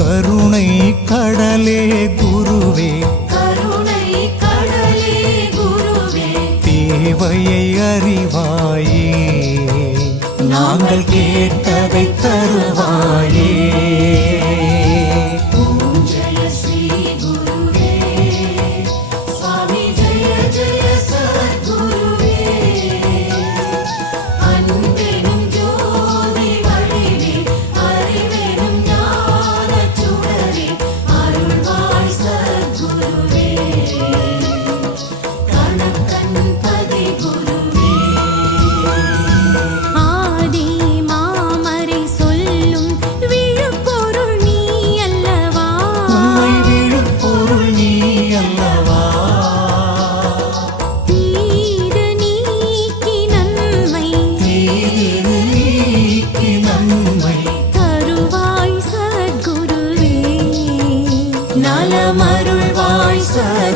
கருணை கடலே குருவே, கருணை கடலே குருவே, தேவையை அறிவாயே, நாங்கள் கேட்டதை தருவாயே. ஓம் ஜெய ஸ்ரீ குருவே, சுவாமி ஜெய ஜெய சத்குருவே, அன்பெனும் ஜோதி வடிவே, அறிவெனும் ஞானச் சுடரே, அருள்வாய் சத்குருவே, கணக்கன்பதி குருவே. ஆதி மாமரை சொல்லும் விழுப்பொருள் நீ அல்லவா, உண்மை விழுப்பொருள் நீ அல்லவா, தீது நீக்கி நன்மை தீது நீக்கி நன்மை தருவாய் சத்குருவே, நலமருள்வாய் சத்குருவே.